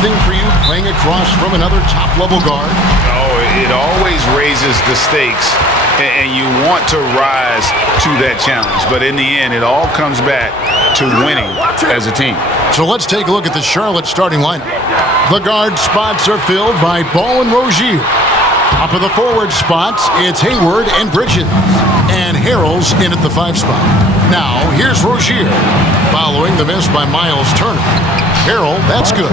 anything for you playing across from another top-level guard? Oh, it always raises the stakes, and you want to rise to that challenge. But in the end, it all comes back to winning as a team. So let's take a look at the Charlotte starting lineup. The guard spots are filled by Ball and Rozier. Up of the forward spots, it's Hayward and Bridges. And Harrell's in at the 5 spot. Now, here's Rozier, following the miss by Miles Turner. Harrell, that's good.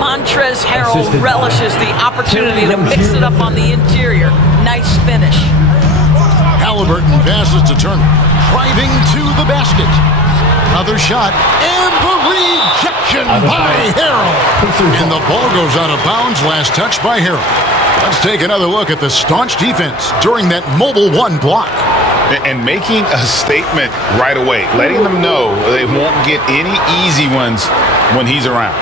Montrezl Harrell relishes the opportunity to mix it up on the interior. Nice finish. Halliburton passes to Turner, driving to the basket. Another shot, and the rejection by Harrell. And the ball goes out of bounds, last touch by Harrell. Let's take another look at the staunch defense during that mobile 1 block. And making a statement right away, letting them know they won't get any easy ones when he's around.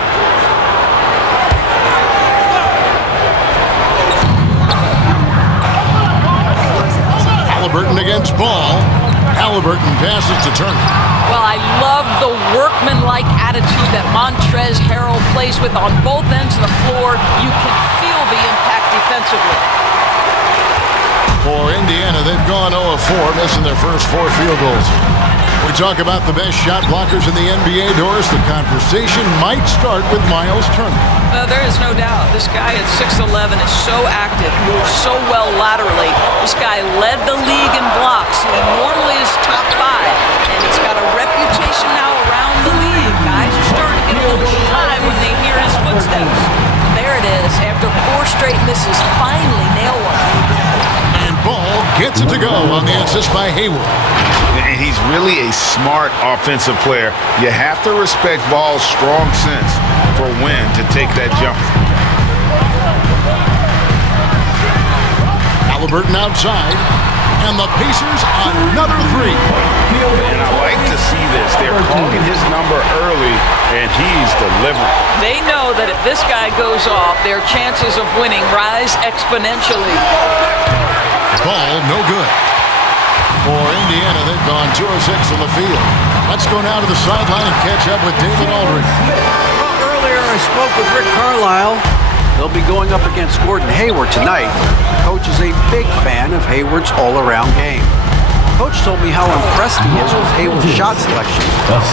Halliburton against Ball. Halliburton passes to Turner. Well, I love the workman-like attitude that Montrezl Harrell plays with on both ends of the floor. You can feel the impact defensively. For Indiana, they've gone 0 of 4, missing their first 4 field goals. We talk about the best shot blockers in the NBA, Doris. The conversation might start with Miles Turner. There is no doubt. This guy at 6'11" is so active, moves so well laterally. This guy led the league in blocks. He normally is top 5, and he's got a reputation now around the league. Guys are starting to get a little shy when they hear his footsteps. There it is. After 4 straight misses, finally nail one. And Ball gets it to go on the assist by Hayward. And he's really a smart offensive player. You have to respect Ball's strong sense for when to take that jump. Halliburton outside, and the Pacers another 3. And I like to see this. They're calling his number early, and he's delivering. They know that if this guy goes off, their chances of winning rise exponentially. Ball no good. For Indiana, they've gone 2 of 6 on the field. Let's go now to the sideline and catch up with David Aldridge. Well, earlier I spoke with Rick Carlisle. They'll be going up against Gordon Hayward tonight. Coach is a big fan of Hayward's all-around game. Coach told me how impressed he is with Hayward's shot selection,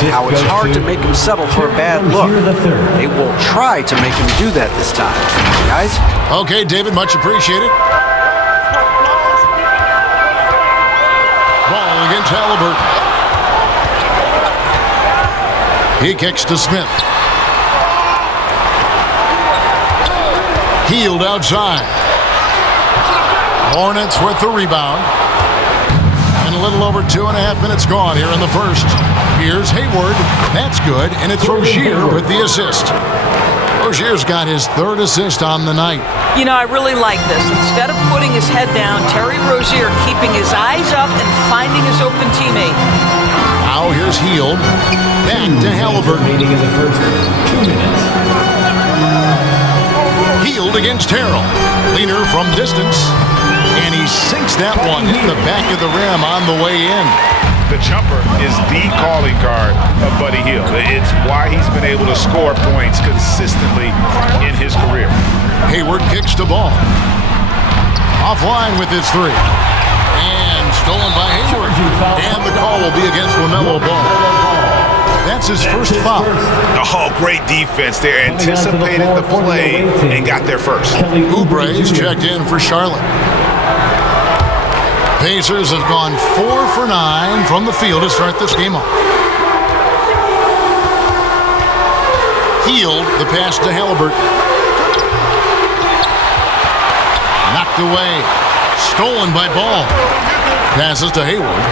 how it's hard to make him settle for a bad look. They will try to make him do that this time. Guys? Okay, David, much appreciated. Ball against Halliburton. He kicks to Smith. Healed outside. Hornets with the rebound. And a little over 2.5 minutes gone here in the first. Here's Hayward. That's good, and it's Rozier with the assist. Rozier's got his 3rd assist on the night. You know, I really like this. Instead of putting his head down, Terry Rozier keeping his eyes up and finding his open teammate. Now here's Hield. Back to Halliburton. Remaining in the first 2 minutes. Hield against Harrell. Leaner from distance. And he sinks that one in the back of the rim on the way in. The jumper is the calling card of Buddy Hield. It's why he's been able to score points consistently in his career. Hayward kicks the ball. Offline with his 3. And stolen by Hayward. And the call will be against lameloball. That's his first foul. Oh, great defense there. Anticipated the play and got there first. Oubre's checked in for Charlotte. Pacers have gone 4 for 9 from the field to start this game off. Hield, the pass to Halliburton. Knocked away. Stolen by Ball. Passes to Hayward.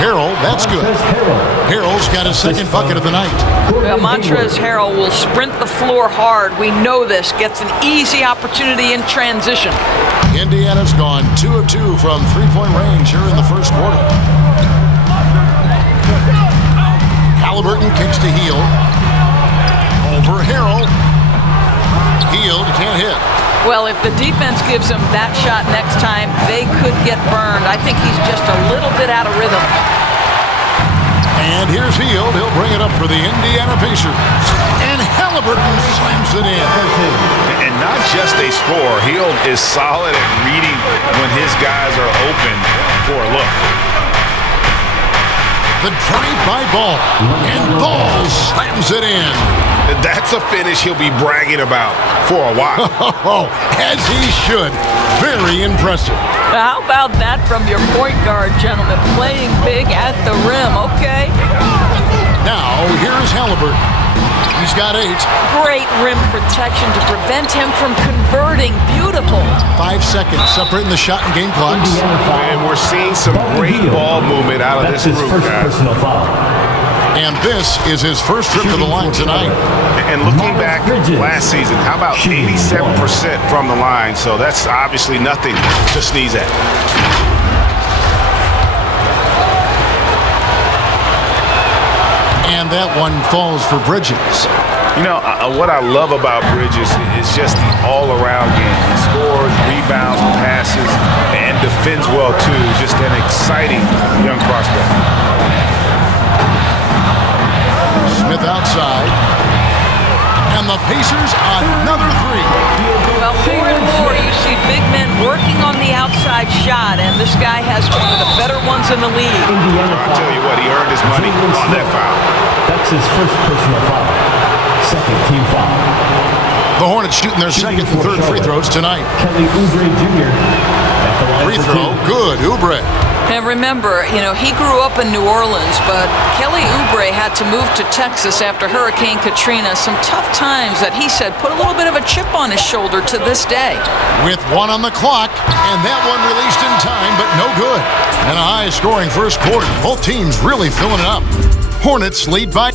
Harrell, that's good. Harrell's got his 2nd bucket of the night. Well, Montrezl Harrell will sprint the floor hard. We know this. Gets an easy opportunity in transition. Indiana's gone 2 of 2 from 3-point range here in the first quarter. Halliburton kicks to Hield. Over Harrell. Hield can't hit. Well, if the defense gives him that shot next time, they could get burned. I think he's just a little bit out of rhythm. And here's Hield. He'll bring it up for the Indiana Pacers. And Halliburton slams it in. And not just a scorer. Hield is solid at reading when his guys are open for a look. The drive by Ball. And Ball slams it in. That's a finish he'll be bragging about for a while. Oh, as he should. Very impressive. How about that from your point guard, gentlemen? Playing big at the rim, okay? Now, here's Halliburton. He's got 8. Great rim protection to prevent him from converting. Beautiful. 5 seconds separating the shot and game clocks. And we're seeing some great ball movement out of this group, guys. And this is his first trip to the line tonight. And looking back last season, how about 87% from the line? So that's obviously nothing to sneeze at. And that one falls for Bridges. You know, what I love about Bridges is just the all-around game. He scores, rebounds, passes, and defends well, too. Just an exciting young prospect. Smith outside. And the Pacers another 3. Well, more and more you see big men working on the outside shot, and this guy has one of the better ones in the league. I'll tell you what, he earned his money on that foul. That's his first personal foul. Second team foul. The Hornets shooting their second and third free throws tonight. Kelly Oubre Jr. at the line Free for throw, 2. good, Oubre. And remember, he grew up in New Orleans, but Kelly Oubre had to move to Texas after Hurricane Katrina. Some tough times that he said put a little bit of a chip on his shoulder to this day. With 1 on the clock, and that one released in time, but no good. And a high-scoring first quarter. Both teams really filling it up. Hornets lead by...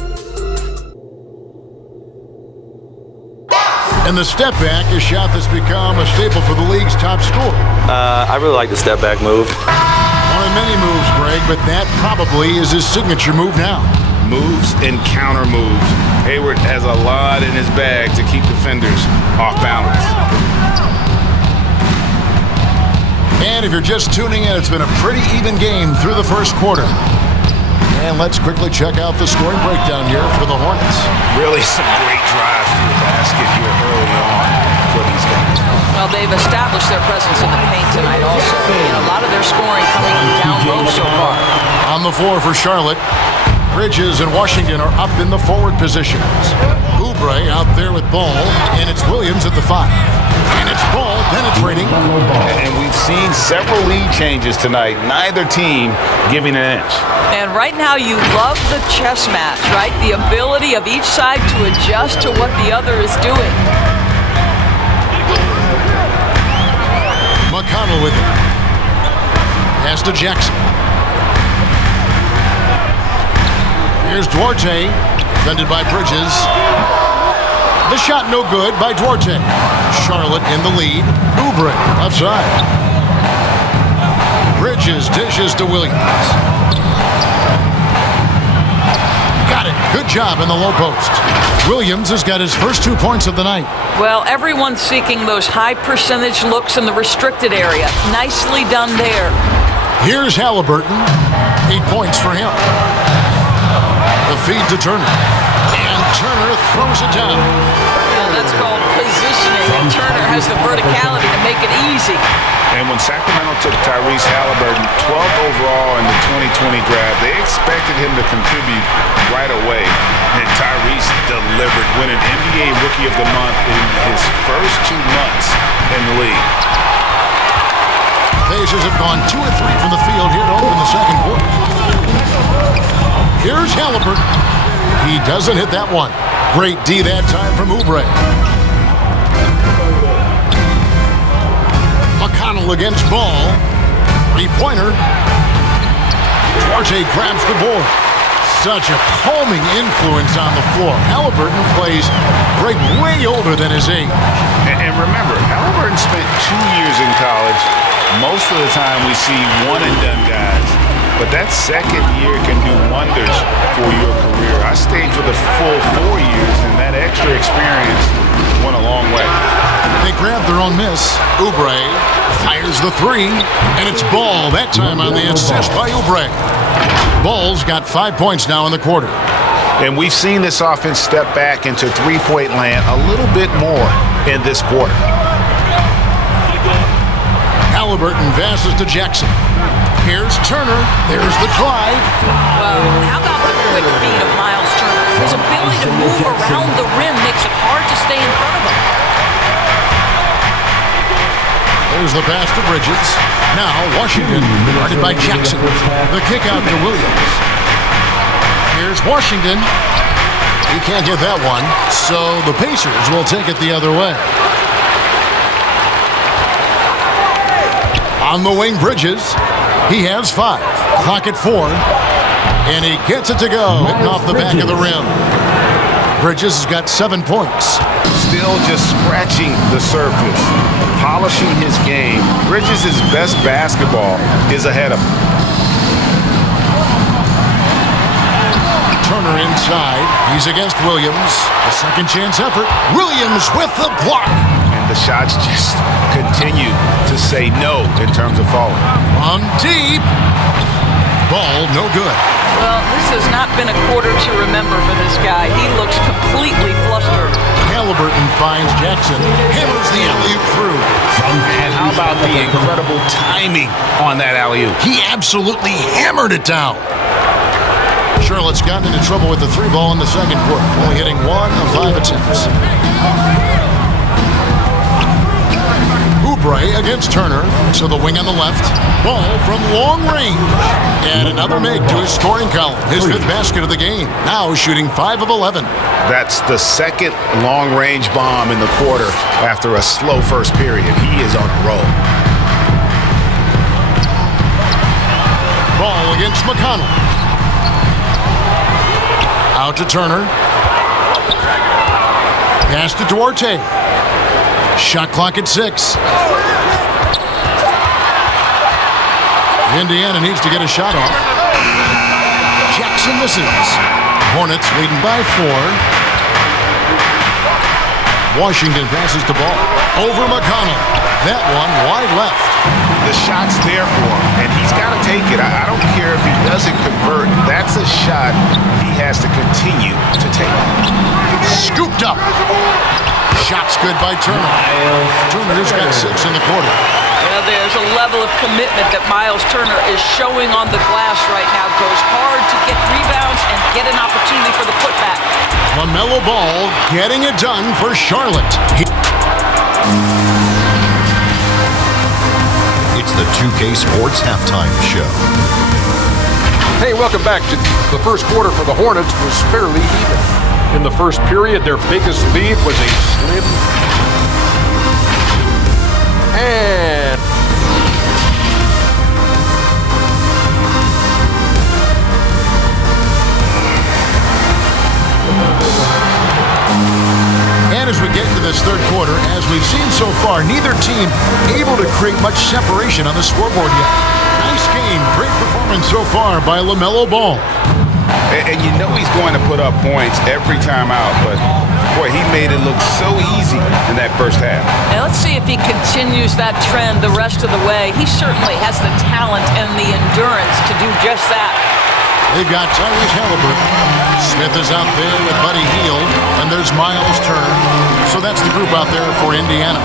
And the step back, a shot that's become a staple for the league's top scorer. I really like the step back move. One of many moves, Greg, but that probably is his signature move now. Moves and counter moves. Hayward has a lot in his bag to keep defenders off balance. And if you're just tuning in, it's been a pretty even game through the first quarter. And let's quickly check out the scoring breakdown here for the Hornets. Really some great drives to the basket here early on for these guys. Well, they've established their presence in the paint tonight also. A lot of their scoring coming down low so far. On the floor for Charlotte, Bridges and Washington are up in the forward positions. Oubre out there with Ball, and it's Williams at the 5. And it's Ball penetrating. And we've seen several lead changes tonight. Neither team giving an inch. And right now you love the chess match, right? The ability of each side to adjust to what the other is doing. McConnell with it. Pass to Jackson. Here's Duarte, defended by Bridges. The shot no good by Duarte. Charlotte in the lead. Oubre outside. Bridges dishes to Williams. Got it. Good job in the low post. Williams has got his first 2 points of the night. Well, everyone's seeking those high percentage looks in the restricted area. Nicely done there. Here's Halliburton. 8 points for him. The feed to Turner. And Turner throws it down. And that's called positioning. And Turner has the verticality to make it easy. And when Sacramento took Tyrese Halliburton 12th overall in the 2020 draft, they expected him to contribute right away. And Tyrese delivered, winning NBA Rookie of the Month in his first 2 months in the league. Pacers have gone 2 of 3 from the field here to open the second quarter. Here's Halliburton. He doesn't hit that one. Great D that time from Oubre. McConnell against Ball. 3-pointer. Duarte grabs the board. Such a calming influence on the floor. Halliburton plays Greg way older than his age. And remember, Halliburton spent 2 years in college. Most of the time we see one-and-done guys. But that second year can do wonders for your career. I stayed for the full 4 years, and that extra experience went a long way. They grab their own miss. Oubre fires the 3, and it's Ball that time on the assist by Oubre. Ball's got 5 points now in the quarter. And we've seen this offense step back into three-point land a little bit more in this quarter. Halliburton passes to Jackson. Here's Turner. There's the drive. Well, how about the quick feet of Miles Turner? His ability to move around the rim makes it hard to stay in front of him. There's the pass to Bridges. Now Washington, guarded by Jackson. The kick out to Williams. Here's Washington. He can't get that one, so the Pacers will take it the other way. On the wing, Bridges. He has 5. Clock at 4. And he gets it to go, hitting off the back of the rim. Bridges has got 7 points. Still just scratching the surface, polishing his game. Bridges' best basketball is ahead of him. Turner inside. He's against Williams. A second chance effort. Williams with the block. And the shots just continue to say no in terms of falling. On deep. Ball no good. Well, this has not been a quarter to remember for this guy. He looks completely flustered. Halliburton finds Jackson. Hammers the alley-oop through. And how about the incredible timing on that alley-oop? He absolutely hammered it down. Charlotte's gotten into trouble with the 3 ball in the second quarter, only hitting 1 of 5 attempts. Oubre against Turner to the wing on the left. Ball from long range. And another make to his scoring column. His 5th basket of the game. Now shooting 5 of 11. That's the second long-range bomb in the quarter after a slow first period. He is on a roll. Ball against McConnell. Out to Turner. Pass to Duarte. Shot clock at 6. Indiana needs to get a shot off. Jackson misses. Hornets leading by 4. Washington passes the ball. Over McConnell. That one wide left. The shot's there for him, and he's got to take it. I don't care if he doesn't convert. That's a shot he has to continue to take. Scooped up. Shot's good by Turner. Turner's got 6 in the quarter. There's a level of commitment that Miles Turner is showing on the glass right now. Goes hard to get rebounds and get an opportunity for the putback. LaMelo getting it done for Charlotte. It's the 2K Sports Halftime Show. Hey, welcome back. The first quarter for the Hornets was fairly even. In the first period, their biggest lead was a slim. And as we get into this third quarter, as we've seen so far, neither team able to create much separation on the scoreboard yet. Nice game, great performance so far by LaMelo Ball. And you know he's going to put up points every time out, but boy, he made it look so easy in that first half. Now let's see if he continues that trend the rest of the way. He certainly has the talent and the endurance to do just that. They've got Tyrese Halliburton. Smith is out there with Buddy Hield, and there's Miles Turner. So that's the group out there for Indiana.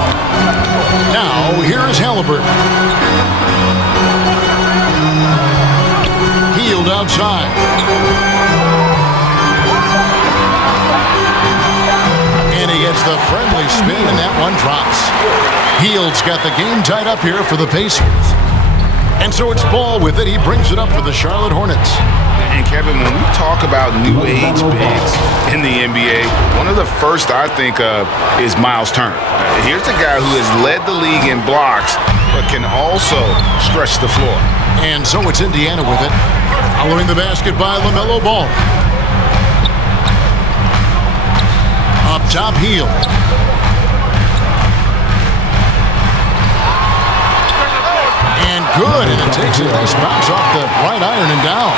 Now, here is Halliburton. Hield outside. And he gets the friendly spin, and that one drops. Hield's got the game tied up here for the Pacers. And so it's Ball with it. He brings it up for the Charlotte Hornets. And Kevin, when we talk about new age bigs in the NBA, one of the first I think of is Miles Turner. Here's a guy who has led the league in blocks, but can also stretch the floor. And so it's Indiana with it. Following the basket by LaMelo Ball. Up top, Hield. And good, and it takes a nice bounce off the right iron and down.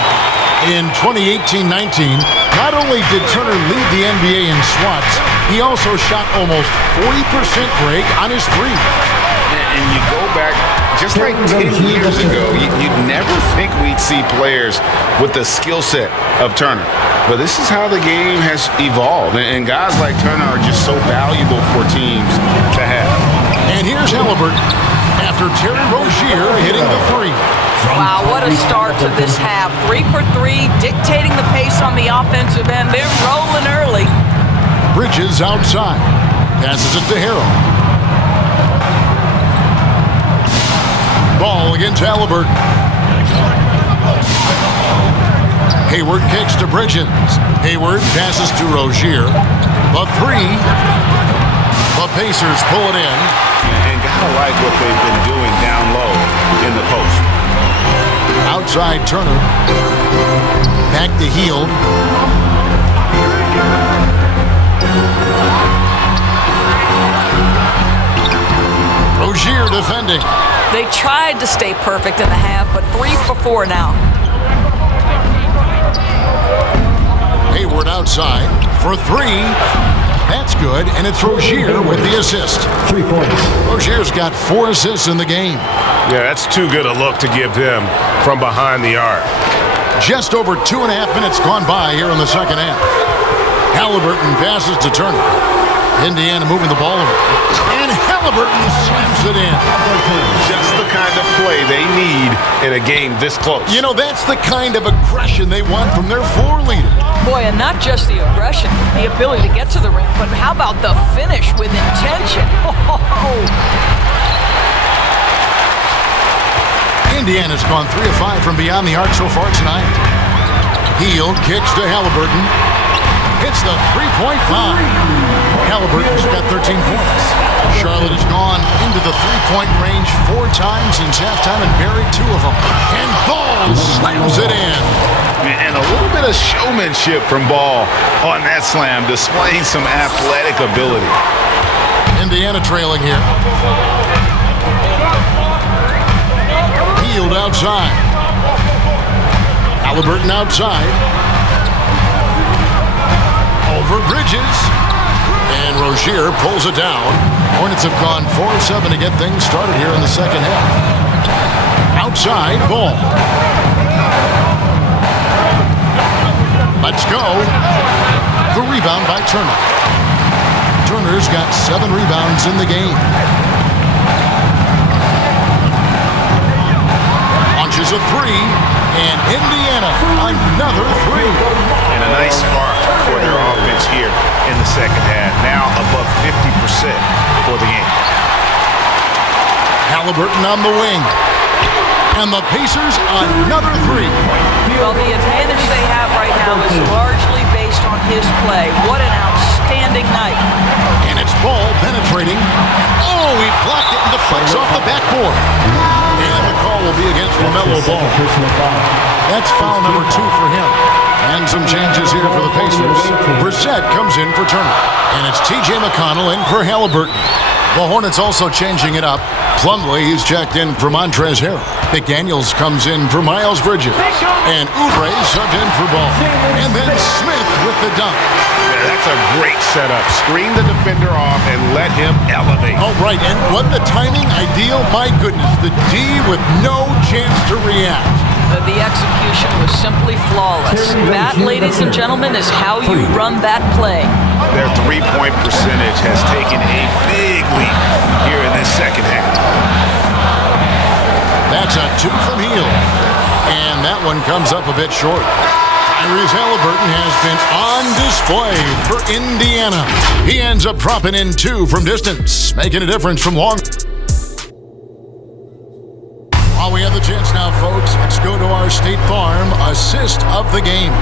In 2018-19, not only did Turner lead the NBA in swats, he also shot almost 40% break on his 3. And you go back, just like 10 years ago, you'd never think we'd see players with the skill set of Turner. But this is how the game has evolved. And guys like Turner are just so valuable for teams to have. And here's Halliburton after terryrozier hitting the three. Wow, what a start to this half. 3 for 3, dictating the pace on the offensive end. They're rolling early. Bridges outside. Passes it to Harrell. Ball against Halliburton. Hayward kicks to Bridges. Hayward passes to Rozier. The three. The Pacers pull it in. And gotta like what they've been doing down low in the post. Outside Turner. Back to Hield. Rozier defending. They tried to stay perfect in the half, but 3 for 4 now. Hayward outside for three. That's good, and it's Rozier with the assist. 3 points. Rozier's got 4 assists in the game. Yeah, that's too good a look to give him from behind the arc. Just over 2.5 minutes gone by here in the second half. Halliburton passes to Turner. Indiana moving the ball over. And Halliburton slams it in. Just the kind of play they need in a game this close. You know, that's the kind of aggression they want from their floor leader. Boy, and not just the aggression, the ability to get to the rim, but how about the finish with intention? Indiana's gone 3 of 5 from beyond the arc so far tonight. Hield kicks to Halliburton. Hits the three-point line. Halliburton's got 13 points. Charlotte has gone into the three-point range 4 times since halftime and buried 2 of them. And Ball slams it in. And a little bit of showmanship from Ball on that slam, displaying some athletic ability. Indiana trailing here. Hield outside. Halliburton outside. Over Bridges. And Rozier pulls it down. Hornets have gone 4 of 7 to get things started here in the second half. Outside, Ball. Let's go. The rebound by Turner. Turner's got 7 rebounds in the game. Launches a 3, and Indiana another 3. And a nice spark for their offense here in the second half. Now above 50% for the game. Halliburton on the wing. And the Pacers another 3. Well, the advantage they have right now is largely based on his play. What an outstanding night. And it's Ball penetrating. Oh, he blocked it and deflects off the backboard. And the call will be against lameloball. That's foul number 2 for him. And some changes here for the Pacers. Brissett comes in for Turner. And it's T.J. McConnell in for Halliburton. The Hornets also changing it up. Plumlee, he's checked in for Montrezl Harrell. McDaniels comes in for Miles Bridges. And Oubre subbed in for Ball. And then Smith with the dunk. Yeah, that's a great setup. Screen the defender off and let him elevate. Oh, right. And what the timing ideal. My goodness. The D with no chance to react. The execution was simply flawless. That, ladies and gentlemen, is how you run that play. Their three-point percentage has taken a big leap here in this second half. That's a 2 from Hield. And that one comes up a bit short. Tyrese Halliburton has been on display for Indiana. He ends up propping in 2 from distance, making a difference from long. While we have the chance now, folks, let's go to our State Farm assist of the game.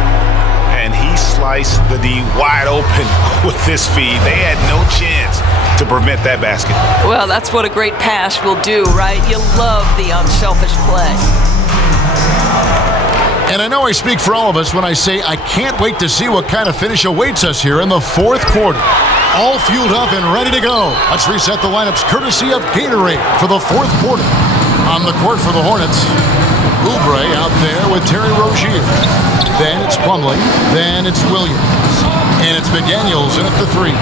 And he sliced the D wide open with this feed. They had no chance to prevent that basket. Well, that's what a great pass will do, right? You love the unselfish play. And I know I speak for all of us when I say I can't wait to see what kind of finish awaits us here in the 4th quarter. All fueled up and ready to go. Let's reset the lineups courtesy of Gatorade for the 4th quarter. On the court for the Hornets, Oubre out there with terryrozier. Then it's Plumlee. Then it's Williams. And it's McDaniels in at the 3.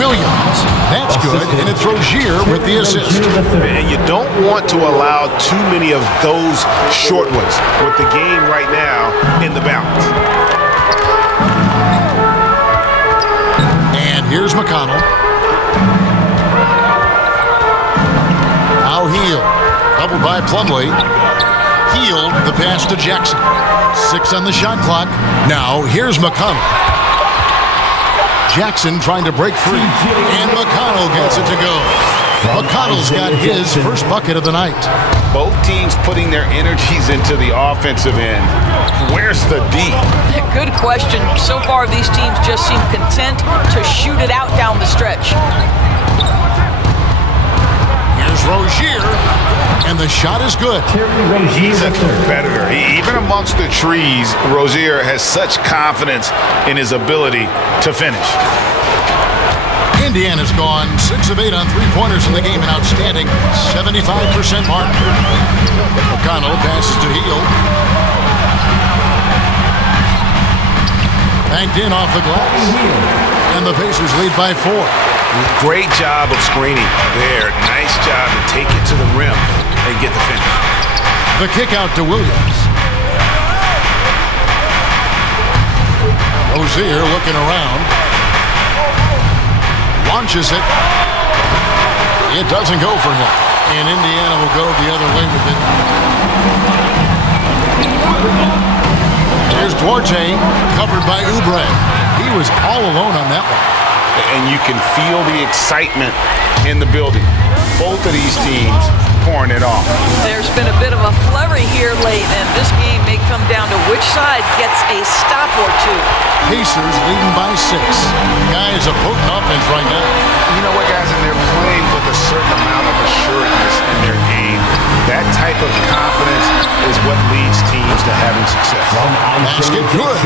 Williams. That's good. And it's Rozier with the assist. And you don't want to allow too many of those short ones with the game right now in the balance. And here's McConnell. Now Heel. Doubled by Plumlee. Heel, the pass to Jackson. 6 on the shot clock. Now here's McConnell. Jackson trying to break free. And McConnell gets it to go. McConnell's got his first bucket of the night. Both teams putting their energies into the offensive end. Where's the D? Good question. So far, these teams just seem content to shoot it out down the stretch. Here's Rozier, and the shot is good. He's a competitor. Even amongst the trees, Rozier has such confidence in his ability to finish. Indiana's gone 6 of 8 on three-pointers in the game, an outstanding 75% mark. McConnell passes to Heel. Banked in off the glass. And the Pacers lead by 4. Great job of screening there. Nice job to take it to the rim and get the finish. The kick out to Williams. Rozier looking around. Launches it. It doesn't go for him. And Indiana will go the other way with it. Here's Duarte, covered by Oubre. He was all alone on that one. And you can feel the excitement in the building. Both of these teams pouring it on. There's been a bit of a flurry here late, and this game may come down to which side gets a stop or two. Pacers leading by 6. Guys, a potent offense right now. You know what, guys? And they're playing with a certain amount of assuredness in their game. That type of confidence is what leads teams to having success. Basket good.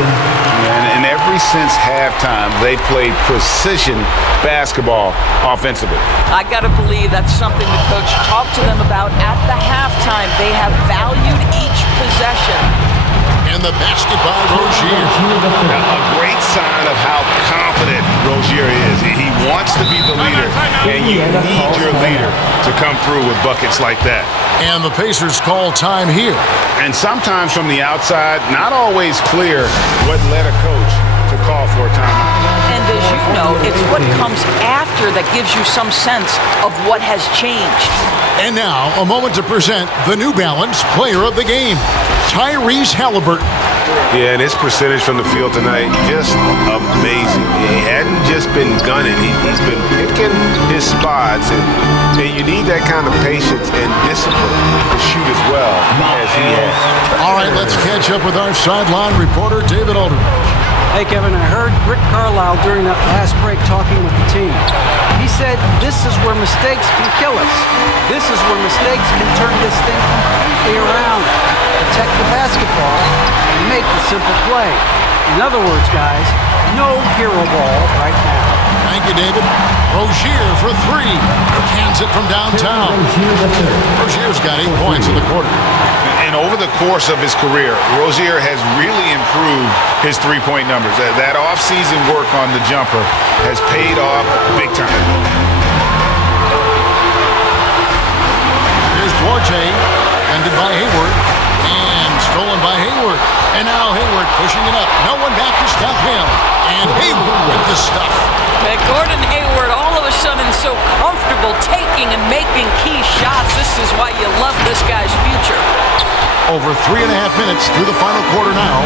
And ever since halftime, they played precision basketball offensively. I got to believe that's something the coach talked to them about at the halftime. They have valued each possession. And the basket by Rozier. A great sign of how confident Rozier is. He wants to be the leader, and you need your leader to come through with buckets like that. And the Pacers call time here. And sometimes from the outside, not always clear what led a coach to call for a timeout. And as you know, it's what comes after that gives you some sense of what has changed. And now, a moment to present the New Balance Player of the Game, Tyrese Halliburton. Yeah, and his percentage from the field tonight, just amazing. He hadn't just been gunning. He's been picking his spots, and you need that kind of patience and discipline to shoot as well as he has. All right, let's catch up with our sideline reporter, David Alder. Hey, Kevin, I heard Rick Carlisle during that last break talking with the team. He said, this is where mistakes can kill us. This is where mistakes can turn this thing completely around. Protect the basketball and make the simple play. In other words, guys, no hero ball right now. Thank you, David. Rozier for 3. Cans it from downtown. Rozier's got 8 points in the quarter. And over the course of his career, Rozier has really improved his three-point numbers. That off-season work on the jumper has paid off big time. Here's Duarte, ended by Hayward, and stolen by Hayward. And now Hayward pushing it up. No one back to stop him. And Hayward with the stuff. Gordon Hayward all of a sudden so comfortable taking and making key shots. This is why you love this guy's future. Over 3.5 minutes through the final quarter now.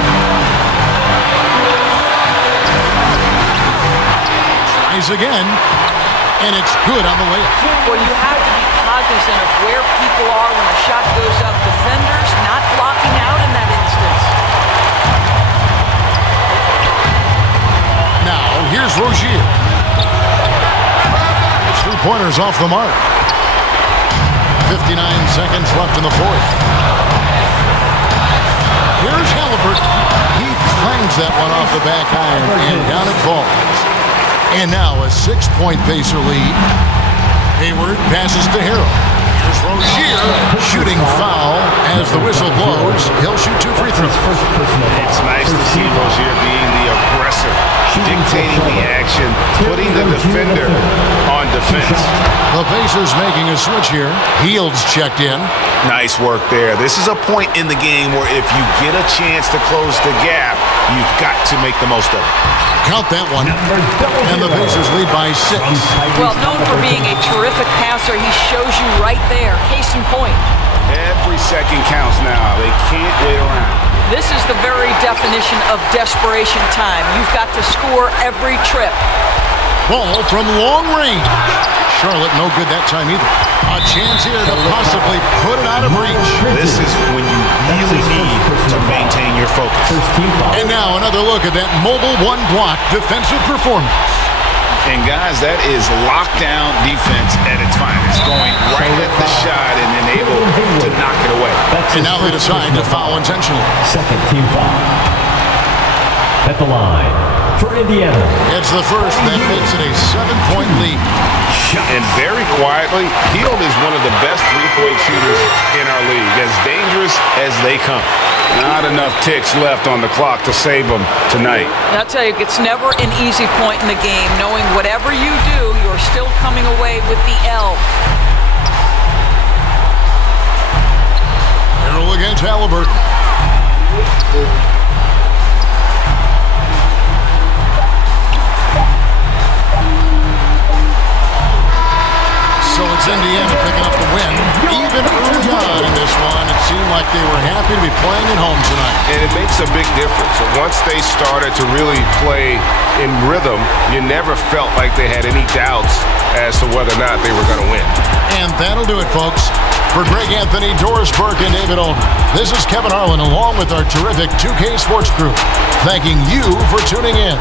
Tries again, and it's good on the layup. Well, you have to be cognizant of where people are when a shot goes up. Defenders not blocking out in that instance. Now, here's Rozier. His 3-pointers off the mark. 59 seconds left in the fourth. Here's Halliburton. He clangs that one off the back iron, and down it falls. And now a 6-point Pacer lead. Hayward passes to Harrell. Here's Rozier shooting foul as the whistle blows. He'll shoot 2 free throws. It's nice to see Rozier being the aggressor, dictating the action, putting the defender on defense. The Pacers making a switch here. Heald's checked in. Nice work there. This is a point in the game where if you get a chance to close the gap, you've got to make the most of it. Count that one. And the Pacers lead by 6. Well, known for being a terrific passer, he shows you right there. Case in point. Every second counts now. They can't wait around. This is the very definition of desperation time. You've got to score every trip. Ball from long range. Charlotte no good that time either. A chance here to possibly put it out of reach. This is when you really need to maintain your focus. And now another look at that mobile one-block defensive performance. And guys, that is lockdown defense at its finest. Going right at the shot and then able to knock it away. And now they decide to foul intentionally. Second team foul. At the line for Indiana. It's the first that makes it a 7-point lead. And very quietly, Hield is one of the best three-point shooters in our league. As dangerous as they come. Not enough ticks left on the clock to save them tonight. And I'll tell you, it's never an easy point in the game, knowing whatever you do, you're still coming away with the L. Harrell against Halliburton. So it's Indiana picking up the win. Even early on in this one, it seemed like they were happy to be playing at home tonight. And it makes a big difference. Once they started to really play in rhythm, you never felt like they had any doubts as to whether or not they were going to win. And that'll do it, folks. For Greg Anthony, Doris Burke, and David Olden, this is Kevin Harlan along with our terrific 2K Sports crew, thanking you for tuning in.